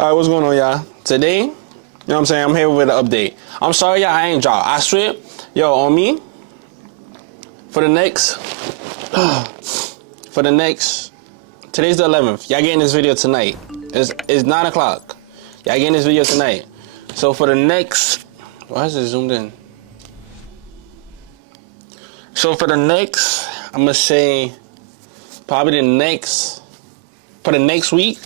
Alright, what's going on, y'all? Today, you know what I'm saying, I'm here with an update. I'm sorry, y'all, I ain't dropped. I swear, yo, on me, for the next, today's the 11th. Y'all getting this video tonight. It's 9 o'clock. Y'all getting this video tonight. So for the next, why is it zoomed in? So for the next, I'm gonna say, probably for the next week,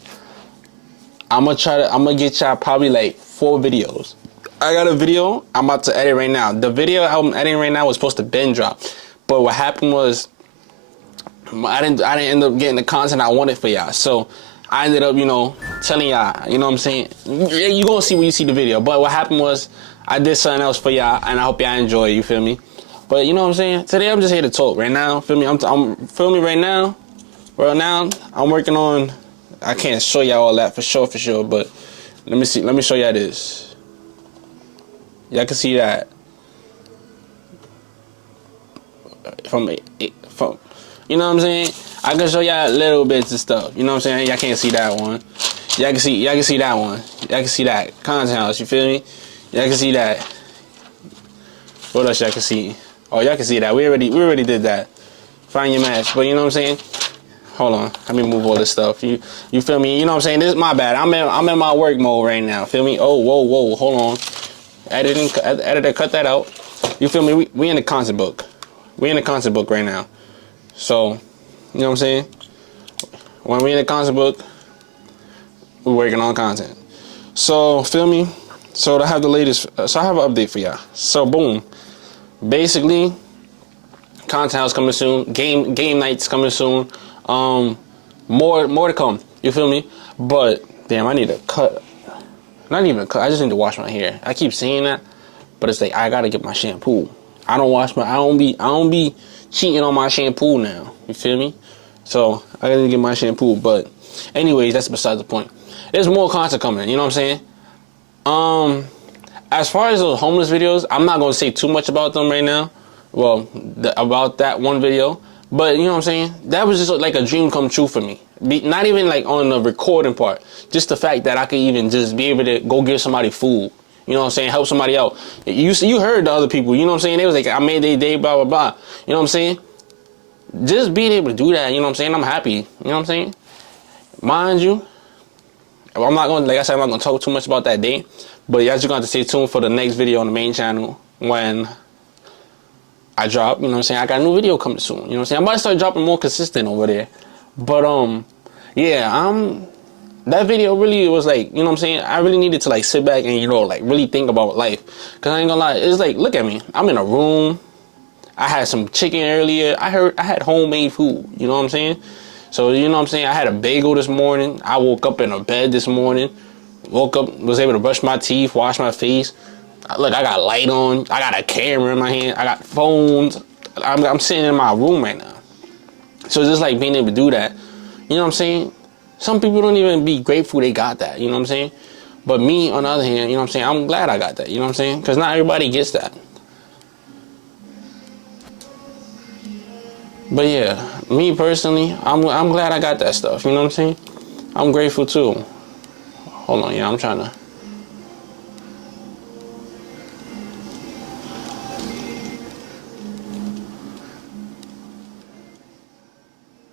I'm gonna get y'all probably like 4 videos. I got a video I'm about to edit right now. The video I'm editing right now was supposed to been drop, but what happened was I didn't end up getting the content I wanted for y'all. So I ended up, telling y'all, you know what I'm saying? You gonna see when you see the video. But what happened was I did something else for y'all, and I hope y'all enjoy it, you feel me? But you know what I'm saying? Today I'm just here to talk right now, feel me? I'm feel me right now. Right now I'm working on, I can't show y'all all that for sure, but let me show y'all this. Y'all can see that from you know what I'm saying? I can show y'all little bits of stuff. You know what I'm saying? Y'all can't see that one. Y'all can see that one. Y'all can see that content house, you feel me? Y'all can see that. What else y'all can see? Oh, y'all can see that. We already did that. Find your match. But you know what I'm saying? Hold on. Let me move all this stuff. You feel me? You know what I'm saying? This is my bad. I'm in my work mode right now. Feel me? Oh, whoa. Hold on. Editor, cut that out. You feel me? We in the content book. We in the content book right now. So, you know what I'm saying? When we in the content book, we're working on content. So, feel me? So I have the latest. So I have an update for y'all. So boom. Basically, content house coming soon. Game nights coming soon. More to come. You feel me? But damn, I need to cut. Not even cut. I just need to wash my hair. I keep saying that, but it's like I gotta get my shampoo. I don't be cheating on my shampoo now. You feel me? So I gotta get my shampoo. But anyways, that's beside the point. There's more content coming. You know what I'm saying? As far as those homeless videos, I'm not gonna say too much about them right now. Well, about that one video. But you know what I'm saying? That was just like a dream come true for me. Not even like on the recording part. Just the fact that I could even just be able to go give somebody food. You know what I'm saying? Help somebody out. You heard the other people. You know what I'm saying? They was like, I made their day, blah, blah, blah. You know what I'm saying? Just being able to do that, you know what I'm saying? I'm happy. You know what I'm saying? Mind you, I'm not going to, like I said, I'm not going to talk too much about that day. But y'all just going to stay tuned for the next video on the main channel when I drop. You know what I'm saying? I got a new video coming soon. You know what I'm saying? I'm about to start dropping more consistent over there. But, yeah, that video really was like, you know what I'm saying? I really needed to like sit back and, like really think about life. Cause I ain't gonna lie, it's like, look at me. I'm in a room. I had some chicken earlier. I had homemade food. You know what I'm saying? So, you know what I'm saying? I had a bagel this morning. I woke up in a bed this morning. Woke up, was able to brush my teeth, wash my face. Look, I got light on. I got a camera in my hand. I got phones. I'm sitting in my room right now. So just like being able to do that, you know what I'm saying? Some people don't even be grateful they got that, you know what I'm saying? But me, on the other hand, you know what I'm saying? I'm glad I got that, you know what I'm saying? Because not everybody gets that. But yeah, me personally, I'm glad I got that stuff, you know what I'm saying? I'm grateful too. Hold on, yeah, I'm trying to.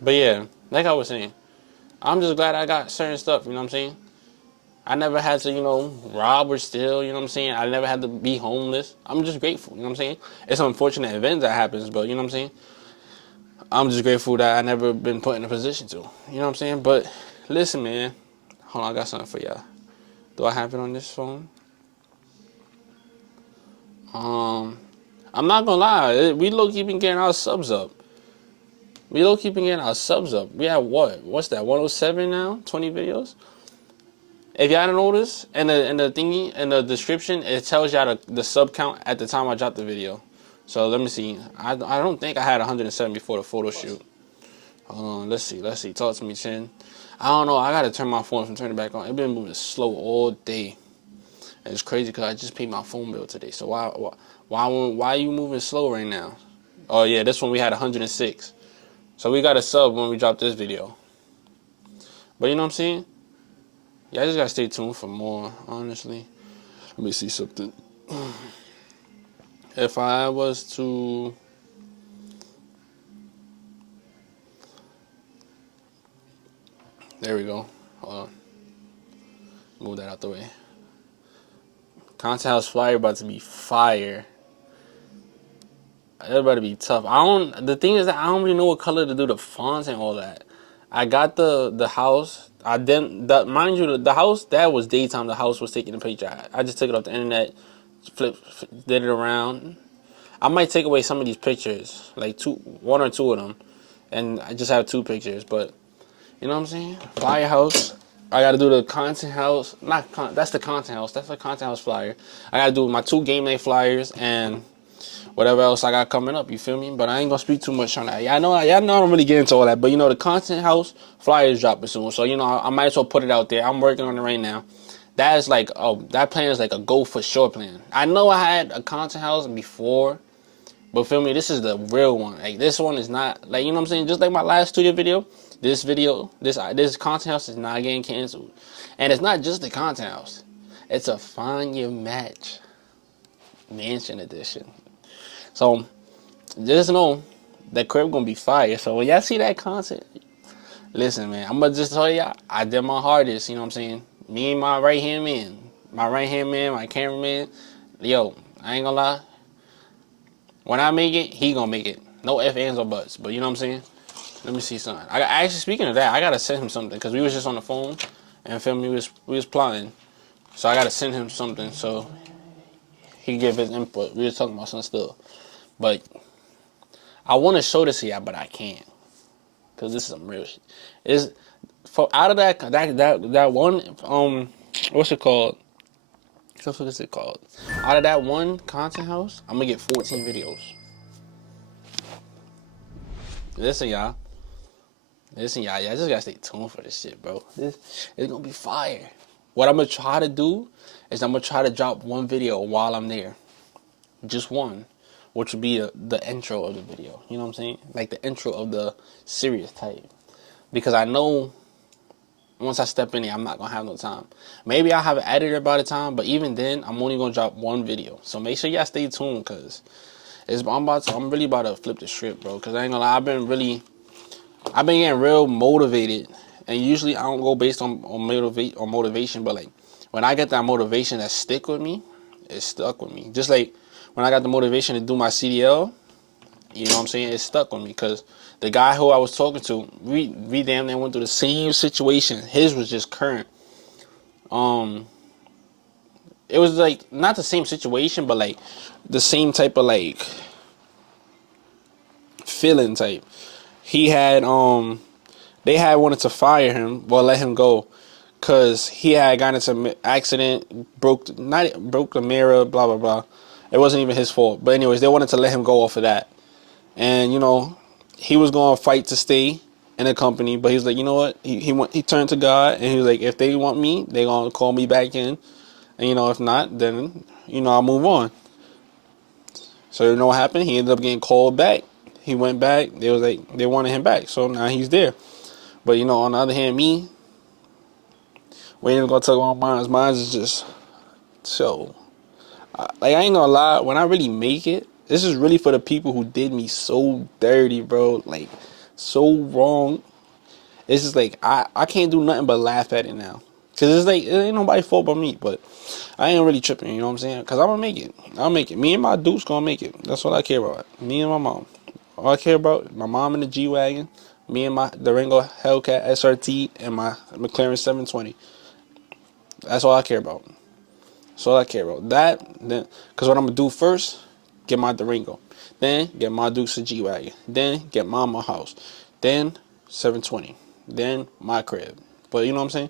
But yeah, like I was saying, I'm just glad I got certain stuff, you know what I'm saying? I never had to, rob or steal, you know what I'm saying? I never had to be homeless. I'm just grateful, you know what I'm saying? It's an unfortunate event that happens, but you know what I'm saying? I'm just grateful that I never been put in a position to, you know what I'm saying? But listen, man. Hold on, I got something for y'all. Do I have it on this phone? I'm not gonna lie, we low-key been getting our subs up. We have what? What's that, 107 now? 20 videos? If y'all don't notice, in the thingy, in the description, it tells y'all the sub count at the time I dropped the video. So let me see. I don't think I had 107 before the photo shoot. Hold on, let's see. Talk to me, Chin. I don't know. I gotta turn my phone and turn it back on. It's been moving slow all day. And it's crazy because I just paid my phone bill today. So why are you moving slow right now? Oh yeah, this one we had 106. So we got a sub when we dropped this video. But you know what I'm saying? Yeah, I just gotta stay tuned for more, honestly. Let me see something. If I was to... There we go. Hold on. Move that out the way. Content House Flyer about to be fire. It's about to be tough. The thing is that I don't really know what color to do the fonts and all that. I got the house. Mind you, the house, that was daytime. The house was taking the picture. I just took it off the internet, did it around. I might take away some of these pictures, like one or two of them, and I just have 2 pictures. But you know what I'm saying? Firehouse. I gotta do the content house. That's the content house. That's the content house flyer. I gotta do my 2 game night flyers and whatever else I got coming up. You feel me? But I ain't gonna speak too much on that. Y'all know I don't really get into all that. But you know the content house flyer is dropping soon, so you know I might as well put it out there. I'm working on it right now. That is like that plan is like a go for sure plan. I know I had a content house before, but feel me, this is the real one. Like this one is not like, you know what I'm saying. Just like my last studio video, this content house is not getting canceled, and it's not just the content house. It's a Find Your Match Mansion Edition. So just know that crib gonna be fire. So when y'all see that content, listen, man, I'm gonna just tell y'all, I did my hardest. You know what I'm saying? Me and my right hand man, my cameraman. Yo, I ain't gonna lie. When I make it, he gonna make it. No ifs, ands, or buts. But you know what I'm saying? Let me see something. Actually, speaking of that, I gotta send him something because we was just on the phone and feel me, we was plotting. So I gotta send him something so he can give his input. We was talking about something still, but I want to show this to y'all, but I can't because this is some real shit. Is for out of that one what's it called? What is it called? Out of that one content house, I'm gonna get 14 videos. Listen, y'all. Y'all just gotta stay tuned for this shit, bro. It's gonna be fire. What I'm gonna try to do is I'm gonna try to drop one video while I'm there. Just one. Which would be the intro of the video. You know what I'm saying? Like the intro of the serious type. Because I know once I step in there, I'm not gonna have no time. Maybe I'll have an editor by the time, but even then, I'm only gonna drop one video. So make sure y'all stay tuned, cause I'm really about to flip the script, bro. Cause I ain't gonna lie, I've been getting real motivated, and usually I don't go based on motivation, but like when I get that motivation that stick with me, it stuck with me. Just like when I got the motivation to do my CDL, you know what I'm saying? It stuck with me because the guy who I was talking to, we damn near went through the same situation. His was just current. It was like not the same situation, but like the same type of like feeling type. He had they had wanted to fire him, well let him go, cause he had gotten into an accident, broke the mirror, blah blah blah. It wasn't even his fault, but anyways, they wanted to let him go off of that, and you know, he was gonna fight to stay in the company, but he's like, you know what? He turned to God, and he was like, if they want me, they gonna call me back in, and you know, if not, then you know I'll move on. So you know what happened? He ended up getting called back. He went back. They was like they wanted him back, so now he's there. But you know, on the other hand, we ain't gonna talk about mine. Mine is just so. Like I ain't gonna lie, when I really make it, this is really for the people who did me so dirty, bro. Like so wrong. It's just like I can't do nothing but laugh at it now. Cause it's like it ain't nobody's fault but me. But I ain't really tripping, you know what I'm saying? Cause I'm gonna make it. I'll make it. Me and my dudes gonna make it. That's all I care about. Me and my mom. All I care about, my mom in the G-Wagon, me and my Durango Hellcat SRT, and my McLaren 720. That's all I care about. That's all I care about. That, then, because what I'm going to do first, get my Durango. Then, get my Dukes of G-Wagon. Then, get my house. Then, 720. Then, my crib. But, you know what I'm saying?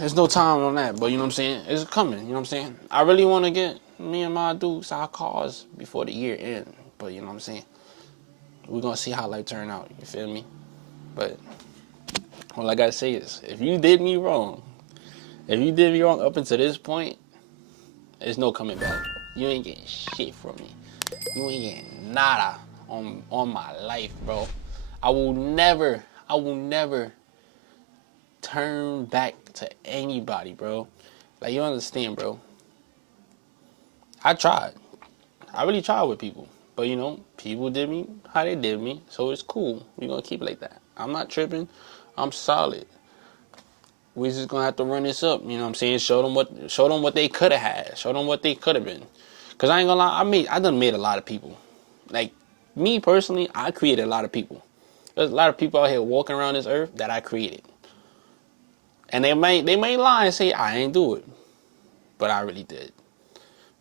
There's no time on that, but you know what I'm saying? It's coming, you know what I'm saying? I really want to get me and my Dukes our cars before the year end, but you know what I'm saying? We're going to see how life turn out, you feel me? But all I got to say is, if you did me wrong up until this point, there's no coming back. You ain't getting shit from me. You ain't getting nada on my life, bro. I will never turn back to anybody, bro. Like, you understand, bro. I tried. I really tried with people. But, you know, people did me how they did me. So it's cool. We're going to keep it like that. I'm not tripping. I'm solid. We just going to have to run this up. You know what I'm saying? Show them what they could have had. Show them what they could have been. Because I ain't going to lie. I done made a lot of people. Like, me personally, I created a lot of people. There's a lot of people out here walking around this earth that I created. And they may lie and say, I ain't do it. But I really did.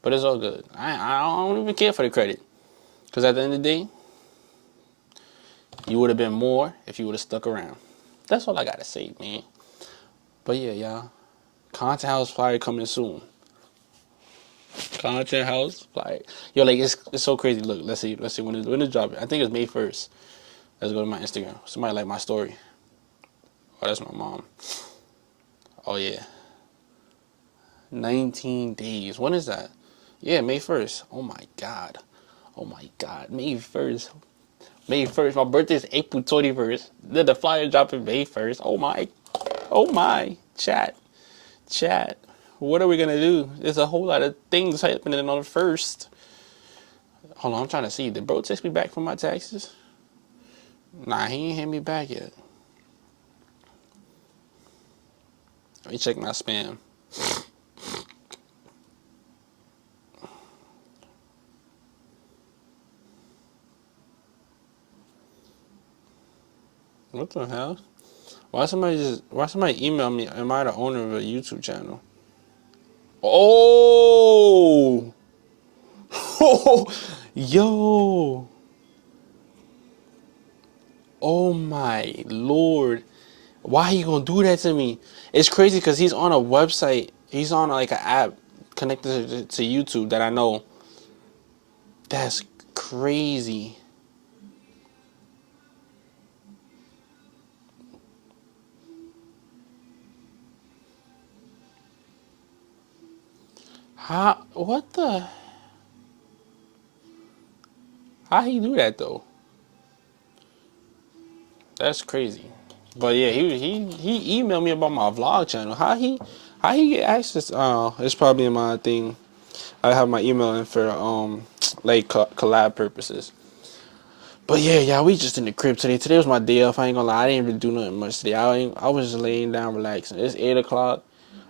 But it's all good. I don't even care for the credit. Because at the end of the day, you would have been more if you would have stuck around. That's all I got to say, man. But yeah, y'all. Content House flyer coming soon. Content House flyer. Yo, like, it's so crazy. Look, let's see when it drop. I think it's May 1st. Let's go to my Instagram. Somebody like my story. Oh, that's my mom. Oh, yeah. 19 days. When is that? Yeah, May 1st. Oh, my God. May 1st. May 1st. My birthday is April 21st. Then the flyer dropping May 1st. Oh, my. Chat. What are we going to do? There's a whole lot of things happening on the 1st. Hold on, I'm trying to see. Did bro text me back for my taxes? Nah, he ain't hit me back yet. Let me check my spam. What the hell? Why somebody email me? Am I the owner of a YouTube channel? Oh, yo. Oh my Lord. Why he gonna do that to me? It's crazy because he's on a website. He's on like an app connected to YouTube that I know. That's crazy. What the? How he do that though? That's crazy. But yeah, he emailed me about my vlog channel. How he get access? It's probably in my thing. I have my email in for like collab purposes. But yeah, we just in the crib today. Today was my day off. I ain't gonna lie, I didn't really do nothing much today. I was just laying down relaxing. It's 8 o'clock.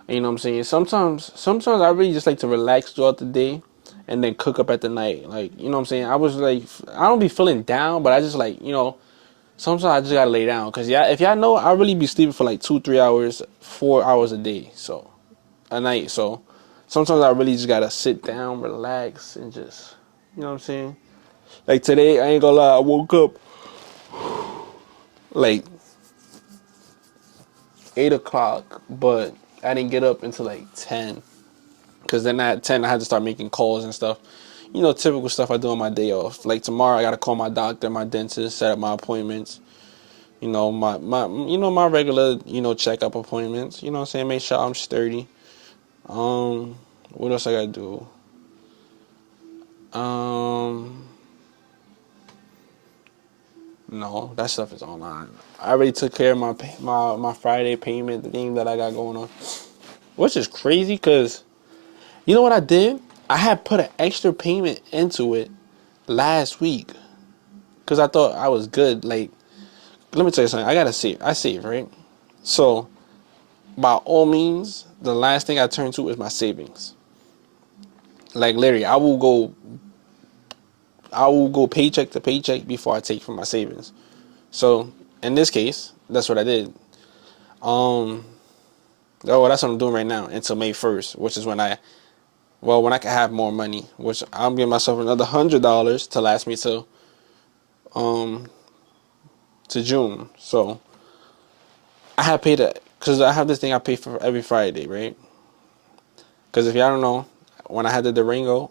You know what I'm saying? Sometimes I really just like to relax throughout the day and then cook up at the night. Like, you know what I'm saying? I was like, I don't be feeling down, but I just like, you know, sometimes I just gotta lay down. Cause yeah, if y'all know, I really be sleeping for like 2-3 hours, 4 hours a day. So, a night. So, sometimes I really just gotta sit down, relax, and just, you know what I'm saying? Like today, I ain't gonna lie, I woke up like 8 o'clock, but I didn't get up until like 10. Because then at 10, I had to start making calls and stuff. You know, typical stuff I do on my day off. Like tomorrow, I got to call my doctor, my dentist, set up my appointments. You know, my regular, checkup appointments. You know what I'm saying? Make sure I'm sturdy. What else I got to do? No, that stuff is online. I already took care of my Friday payment thing that I got going on. Which is crazy because, you know what I did? I had put an extra payment into it last week. Because I thought I was good. Like, let me tell you something. I save, right? So, by all means, the last thing I turn to is my savings. Like, literally, I will go paycheck to paycheck before I take from my savings. So, in this case, that's what I did. That's what I'm doing right now until May 1st, which is when I can have more money, which I'm giving myself another $100 to last me till to June. So I have paid it because I have this thing I pay for every Friday, right? Because if y'all don't know, when I had the Durango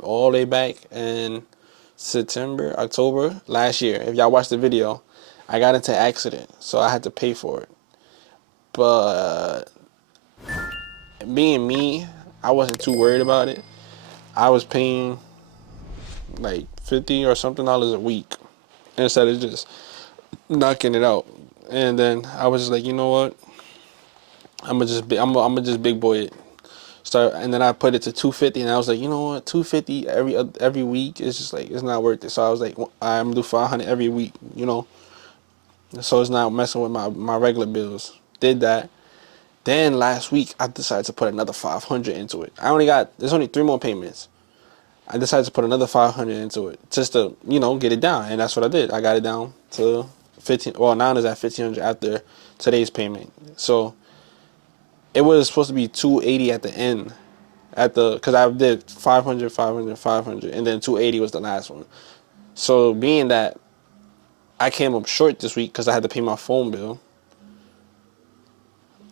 all the way back in October last year, if y'all watched the video, I got into an accident, so I had to pay for it. But being me, I wasn't too worried about it. I was paying like $50 or something a week instead of just knocking it out. And then I was just like, you know what? I'm just big boy it. Start, and then I put it to 250, and I was like, you know what, 250 every week is just like, it's not worth it. So I was like, I'm gonna do 500 every week, you know, so it's not messing with my regular bills. Did that. Then last week I decided to put another 500 into it. There's only 3 more payments. I decided to put another 500 into it just to, you know, get it down, and that's what I did. I got it down to 15. Well, now it's at 1,500 after today's payment. So it was supposed to be 280 at the end, because I did 500, 500, 500, and then 280 was the last one. So being that I came up short this week because I had to pay my phone bill,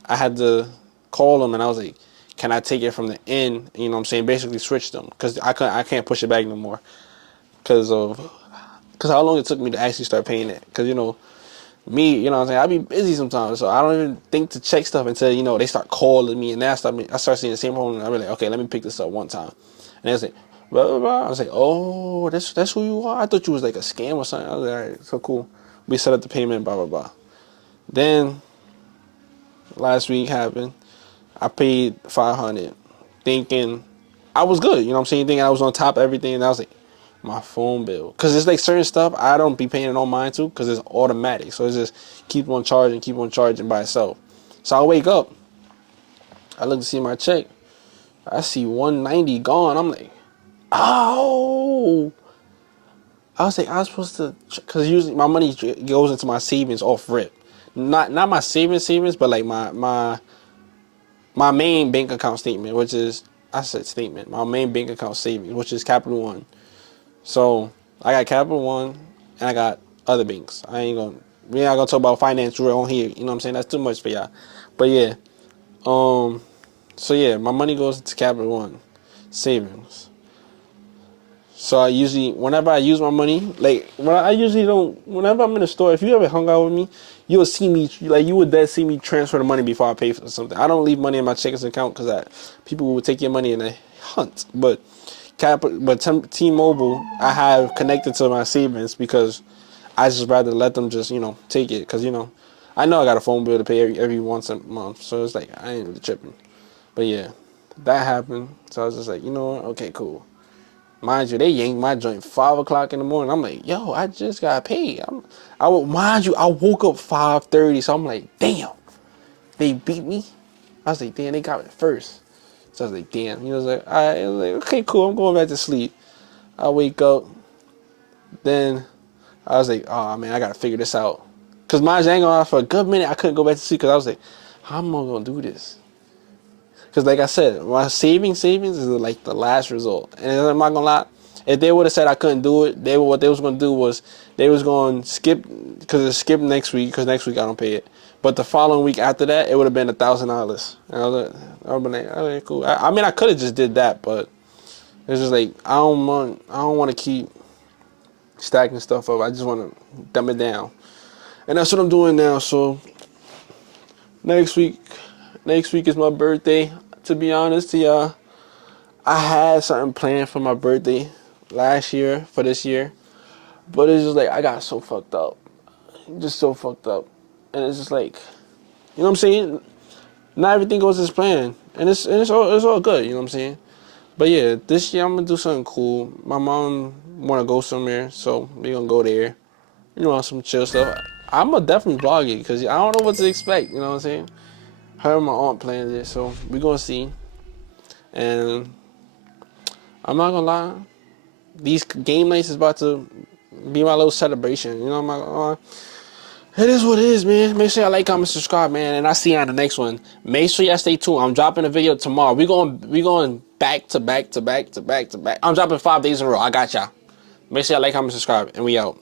I had to call them, and I was like, can I take it from the end? You know what I'm saying? Basically switch them, because I can't push it back no more because how long it took me to actually start paying it. Because, you know, me, you know what I'm saying, I be busy sometimes, so I don't even think to check stuff until, you know, they start calling me, and then I start seeing the same phone, and I'm like, okay, let me pick this up one time. And it's like, blah, blah, blah. I was like, oh, that's who you are? I thought you was like a scam or something. I was like, all right, so cool. We set up the payment, blah, blah, blah. Then last week happened. I paid 500, thinking I was good, you know what I'm saying, thinking I was on top of everything, and I was like, my phone bill, because it's like certain stuff I don't be paying it on mine too, because it's automatic, so it's just keep on charging by itself. So I wake up, I look to see my check, I see 190 gone. I'm like, oh, I was like, I was supposed to, because usually my money goes into my savings off rip, not my savings, but like my main bank account statement, which is, my main bank account savings, which is Capital One. So I got Capital One, and I got other banks. We're not gonna talk about finance right on here. You know what I'm saying? That's too much for y'all. But yeah, so yeah, my money goes to Capital One savings. So I usually, whenever I use my money, like whenever I'm in the store, if you ever hung out with me, you would see me, like you would see me transfer the money before I pay for something. I don't leave money in my checkings account because people will take your money and they hunt. But T-Mobile, I have connected to my savings because I just rather let them just, you know, take it. Because, you know, I know I got a phone bill to pay every once a month. So it's like, I ain't really tripping. But yeah, that happened. So I was just like, you know what? Okay, cool. Mind you, they yanked my joint 5 o'clock in the morning. I'm like, yo, I just got paid. I woke up 5:30, so I'm like, damn, they beat me. I was like, damn, they got it first. So I was like, damn. He was like, all right. I was like, okay, cool. I'm going back to sleep. I wake up. Then I was like, oh man, I gotta figure this out. Cause mind you, I ain't gonna lie, for a good minute I couldn't go back to sleep because I was like, how am I gonna do this? Because like I said, my savings is like the last result. And I'm not gonna lie, if they would have said I couldn't do it, what they was gonna do was they was gonna skip, because it's skip next week, because next week I don't pay it. But the following week after that, it would have been $1,000. And I was like, okay, cool. I mean, I could have just did that, but it's just like I don't want to keep stacking stuff up. I just want to dumb it down, and that's what I'm doing now. So next week is my birthday. To be honest to y'all, I had something planned for my birthday last year for this year, but it's just like I got so fucked up, just so fucked up, and it's just like, you know what I'm saying? Not everything goes as planned, and it's all good. You know what I'm saying? But yeah, this year I'm gonna do something cool. My mom wanna go somewhere, so we gonna go there. You know, some chill stuff. I'm gonna definitely vlog it because I don't know what to expect. You know what I'm saying? Her and my aunt planned it, so we gonna see. And I'm not gonna lie, these game nights is about to be my little celebration. You know, I'm not gonna lie. It is what it is, man. Make sure y'all like, comment, subscribe, man, and I'll see you on the next one. Make sure y'all stay tuned. I'm dropping a video tomorrow. We going back to back. I'm dropping 5 days in a row. I got y'all. Make sure y'all like, comment, subscribe, and we out.